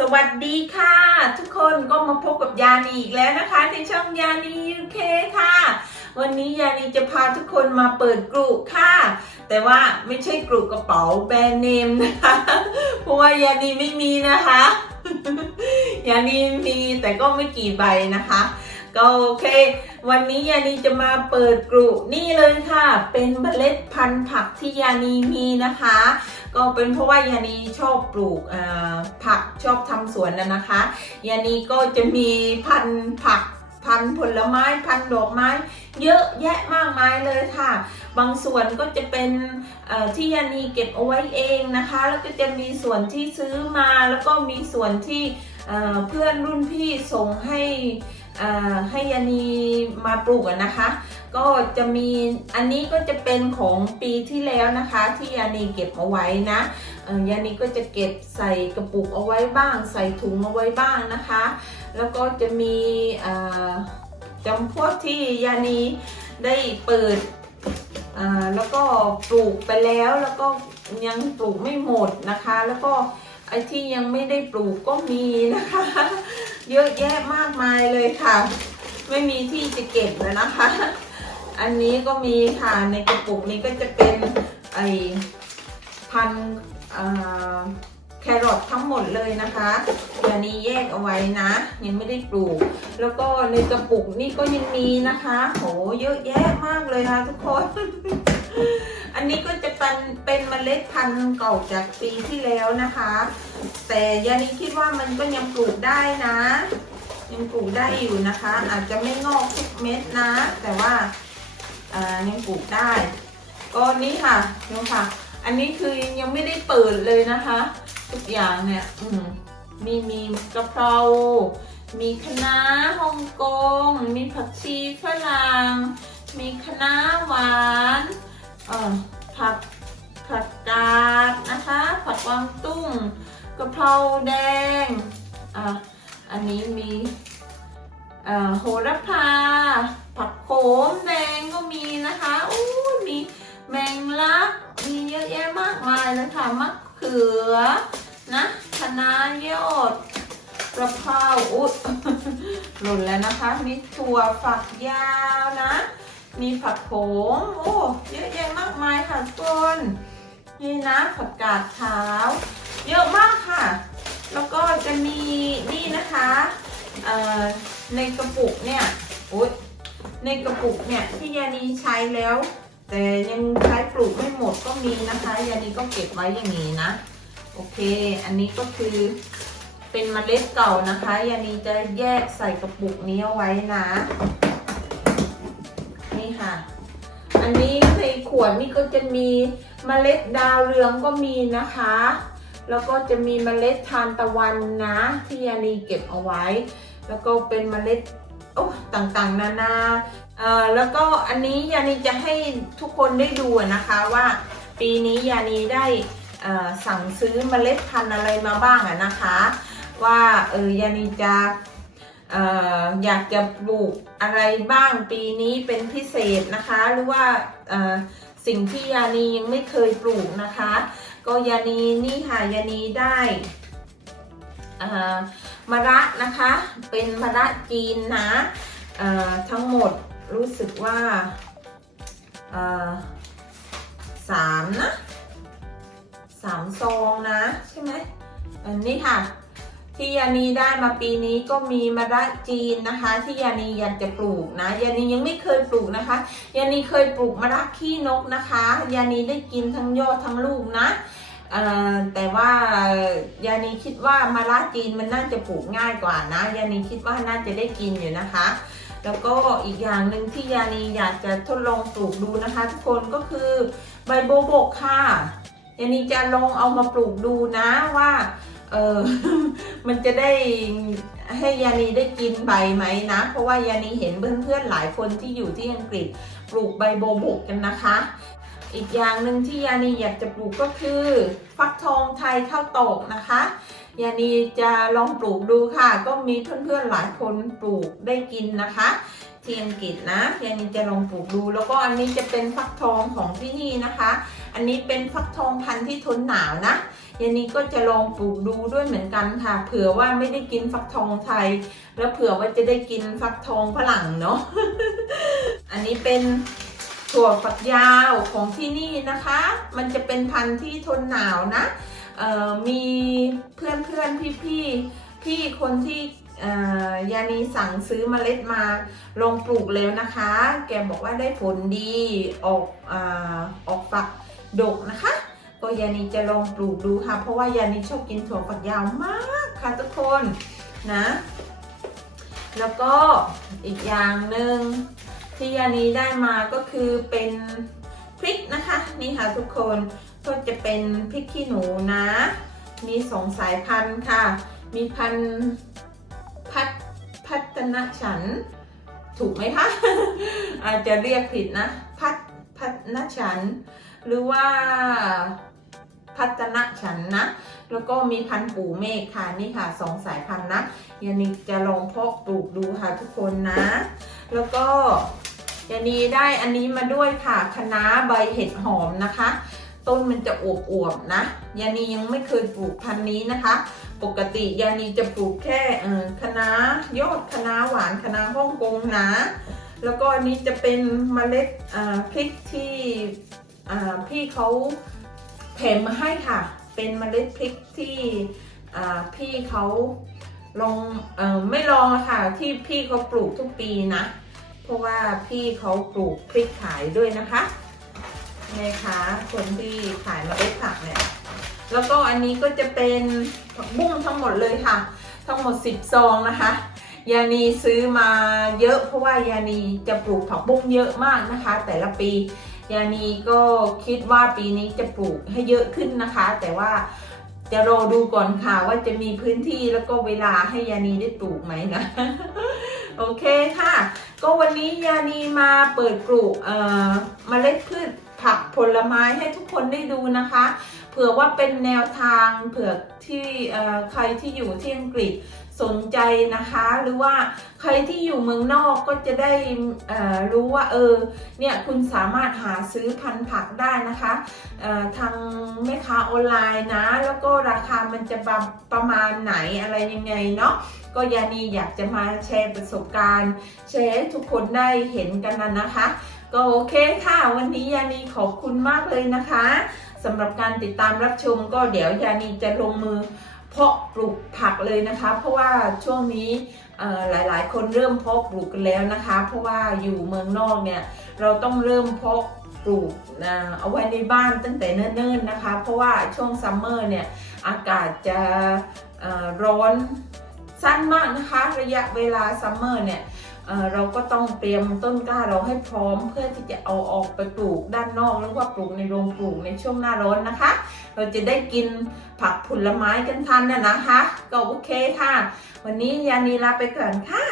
สวัสดีค่ะ ทุกคนก็มาพบกับยานีอีกแล้วนะคะ ในช่องยานียูเคค่ะ วันนี้ยานีจะพาทุกคนมาเปิดกลุ่มค่ะ แต่ว่าไม่ใช่กลุ่มกระเป๋าแบรนด์เนมนะคะเพราะว่ายานีไม่มีนะคะยานีมีแต่ก็ไม่กี่ใบนะคะก็โอเค วันนี้ยานีจะมาเปิดกลุ่มนี่เลยค่ะ เป็นเมล็ดพันธุ์ผักที่ยานีมีนะคะ ก็เป็นเพราะว่ายานีชอบปลูกผักชอบทำสวนนะนะคะยานีก็จะมีพันธุ์ผักพันผลไม้พันดอกไม้ เยอะแยะมากมายเลยค่ะ บางส่วนก็จะเป็นที่ยานีเก็บเอาไว้เองนะคะ แล้วก็จะมีส่วนที่ซื้อมาแล้วก็มีส่วนที่เพื่อนรุ่นพี่ส่งให้ให้ยานีมาปลูกนะคะ ก็จะมีอันนี้ก็จะเป็นของปีที่แล้วนะคะ ที่ยานีเก็บเอาไว้นะยานีก็จะเก็บใส่กระปุกเอาไว้บ้าง ใส่ถุงเอาไว้บ้างนะคะ แล้วก็จะมีจำพวกที่ยานีได้เปิดแล้วก็ปลูกไปแล้วแล้วก็ยังปลูกไม่หมดนะคะ แล้วก็ไอ้ที่ยังไม่ได้ปลูกก็มีนะคะ เยอะแยะมากมายเลยค่ะ ไม่มีที่จะเก็บแล้วนะคะ อันนี้ก็มีค่ะในกระปุกนี้ก็จะเป็นไอพันแครอททั้งหมดเลยนะคะอันนี้แยกเอาไว้นะ ยังไม่ได้ปลูก แล้วก็ในกระปุกนี่ก็ยังมีนะคะโหเยอะแยะมากเลยค่ะทุกคน อันนี้ก็จะเป็นเป็นเมล็ดพันธุ์เก่าจากปีที่แล้วนะคะ แต่ยานีคิดว่ามันก็ยังปลูกได้นะ ยังปลูกได้อยู่นะคะ อาจจะไม่งอกทุกเม็ดนะ แต่ว่า อ่ายังปลูกได้ก็นี้ค่ะดูค่ะ อันนี้คือยังไม่ได้เปิดเลยนะคะ ทุกอย่างเนี่ย อืมมีมีกะเพรา มีคะน้าฮ่องกง มีผักชีฝรั่ง มีคะน้าหวานเอ่อผักผักกาดนะคะ ผักวางตุ้งกะเพราแดงอะอันนี้มีเอ่อโหระพา ผักโขมแดง มากมายเลยค่ะมะเขือนะคะน้ายอดกระเพราอุ๊ยหล่นแล้วนะคะ มีถั่วฝักยาวนะ มีผักโขมโอ้เยอะแยะมากมายค่ะทุกคนนี่นะผักกาดขาว เยอะมากค่ะ แล้วก็จะมีนี่นะคะเอ่อในกระปุกเนี่ยโอ๊ยในกระปุกเนี่ยที่ยานีใช้แล้ว แต่ยังใช้ปลูกไม่หมดก็มีนะคะยานีก็เก็บไว้อย่างนี้นะ โอเค อันนี้ก็คือเป็นเมล็ดเก่านะคะยานีจะแยกใส่กระปุกนี้เอาไว้นะ นี่ค่ะ อันนี้ในขวดนี่ก็จะมีเมล็ดดาวเรืองก็มีนะคะ แล้วก็จะมีเมล็ดทานตะวันนะ ที่ยานีเก็บเอาไว้ แล้วก็เป็นเมล็ดโอ้ต่างๆ นานา แล้วก็อันนี้ยานีจะให้ทุกคนได้ดูนะคะว่า ปีนี้ยานีได้สั่งซื้อเมล็ดพันธุ์อะไรมาบ้างนะคะ ว่าเออยานีจะอยากจะปลูกอะไรบ้างปีนี้เป็นพิเศษนะคะ หรือว่าสิ่งที่ยานียังไม่เคยปลูกนะคะ ก็ยานีนี่ค่ะยานีได้มะระนะคะเป็นมะระจีนนะทั้งหมด รู้สึกว่าสามนะสามซองนะใช่ไหมอันนี้ค่ะ ที่ยานีได้มาปีนี้ก็มีมะระจีนนะคะ ที่ยานีอยากจะปลูกนะยานียังไม่เคยปลูกนะคะยานีเคยปลูกมะระขี้นกนะคะยานีได้กินทั้งยอดทั้งลูกนะแต่ว่ายานีคิดว่ามะระจีนมันน่าจะปลูกง่ายกว่านะยานีคิดว่าน่าจะได้กินอยู่นะคะ แล้วก็อีกอย่างหนึ่งที่ยานีอยากจะทดลองปลูกดูนะคะ ทุกคนก็คือใบโบบกค่ะยานีจะลองเอามาปลูกดูนะว่าเออมันจะได้ให้ยานีได้กินใบไหมนะ เพราะว่ายานีเห็นเพื่อนๆหลายคนที่อยู่ที่อังกฤษปลูกใบโบวบกกันนะคะ อีกอย่างหนึ่งที่ยานีอยากจะปลูกก็คือ ฟักทองไทยข้าวตอกนะคะ ยานีจะลองปลูกดูค่ะ ก็มีเพื่อนๆหลายคนปลูกได้กินนะคะที่อังกฤษนะยานีจะลองปลูกดู แล้วก็อันนี้จะเป็นฟักทองของที่นี่นะคะ อันนี้เป็นฟักทองพันธุ์ที่ทนหนาวนะยานีก็จะลองปลูกดูด้วยเหมือนกันค่ะ เผื่อว่าไม่ได้กินฟักทองไทย แล้วเผื่อว่าจะได้กินฟักทองฝรั่งเนาะอันนี้เป็นถั่วฝักยาวของที่นี่นะคะ มันจะเป็นพันธุ์ที่ทนหนาวนะ มีเพื่อนเพื่อนพี่พี่ๆพี่คนที่ยานีสั่งซื้อเมล็ดมาลงปลูกแล้วนะคะ แกบอกว่าได้ผลดีออกอออกฝักดกนะคะก็ยานีจะลองปลูกดูค่ะ เพราะว่ายานีชอบกินถั่วฝักยาวมากค่ะทุกคนนะ แล้วก็อีกอย่างหนึ่งที่ยานีได้มาก็คือเป็นพริกนะคะนี่ค่ะทุกคน ก็จะเป็นพริกขี้หนูนะ มีสองสายพันธุ์ค่ะ มีพันธุ์พัดพัฒนฉัน ถูกไหมคะ อาจจะเรียกผิดนะ พัดพัฒนฉัน หรือว่าพัฒนฉันนะ แล้วก็มีพันธุ์ปู่เมฆค่ะนี่ค่ะสองสายพันธุ์นะยานีจะลองเพาะปลูกดูค่ะทุกคนนะ แล้วก็ยานีได้อันนี้มาด้วยค่ะคะน้าใบเห็ดหอมนะคะ ต้นมันจะอวบๆนะ ยานียังไม่เคยปลูกพันธุ์นี้นะคะ ปกติยานีจะปลูกแค่คะน้ายอดคะน้าหวานคะน้าฮ่องกงนะ แล้วก็อันนี้จะเป็นเมล็ดพริกที่พี่เขาแถมมาให้ค่ะ เป็นเมล็ดพริกที่พี่เขาลองอไม่ลองค่ะ ที่พี่เขาปลูกทุกปีนะ เพราะว่าพี่เขาปลูกพริกขายด้วยนะคะ นี่ค่ะคนที่ขายมเมล็ดผักเนี่ยแล้วก็อันนี้ก็จะเป็นผักบุ้งทั้งหมดเลยค่ะ ทั้งหมด 10 ซองนะคะ ยานีซื้อมาเยอะ เพราะว่ายานีจะปลูกผักบุ้งเยอะมากนะคะ แต่ละปียานีก็คิดว่าปีนี้จะปลูกให้เยอะขึ้นนะคะ แต่ว่าจะรอดูก่อนค่ะว่าจะมีพื้นที่แล้วก็เวลาให้ยานีได้ปลูกไหมนะ โอเคค่ะ ก็วันนี้ยานีมาเปิดปลูกเอ่อเมล็ดพืช ผักผลไม้ให้ทุกคนได้ดูนะคะ เผื่อว่าเป็นแนวทางเผื่อที่ใครที่อยู่ที่อังกฤษสนใจนะคะ หรือว่าใครที่อยู่เมืองนอกก็จะได้รู้ว่าเออเนี่ยคุณสามารถหาซื้อพันธุ์ผักได้นะคะทางแม่ค้าออนไลน์นะ แล้วก็ราคามันจะประประมาณไหนอะไรยังไงเนาะก็ยานีอยากจะมาแชร์ประสบการณ์ แชร์ให้ทุกคนได้เห็นกันนะนะคะ ก็โอเคค่ะ วันนี้ยานีขอบคุณมากเลยนะคะสำหรับการติดตามรับชมก็เดี๋ยวยานีจะลงมือเพาะปลูกผักเลยนะคะ เพราะว่าช่วงนี้หลายๆ คนเริ่มเพาะปลูกกันแล้วนะคะ เพราะว่าอยู่เมืองนอกเนี่ยเราต้องเริ่มเพาะปลูกเอาไว้ในบ้านตั้งแต่เนิ่นๆนะคะ เพราะว่าช่วงซัมเมอร์เนี่ยอากาศจะร้อน สั้นมากนะคะ ระยะเวลาซัมเมอร์เนี่ยเเราก็ต้องเตรียมต้นกล้าเราให้พร้อมเพื่อที่จะเอาออกไปปลูกด้านนอกหรือว่าปลูกในโรงปลูกในช่วงหน้าร้อนนะคะ เราจะได้กินผักผลไม้กันทันน่ะนะคะ ก็โอเคค่ะ วันนี้ยานีลาไปก่อนค่ะ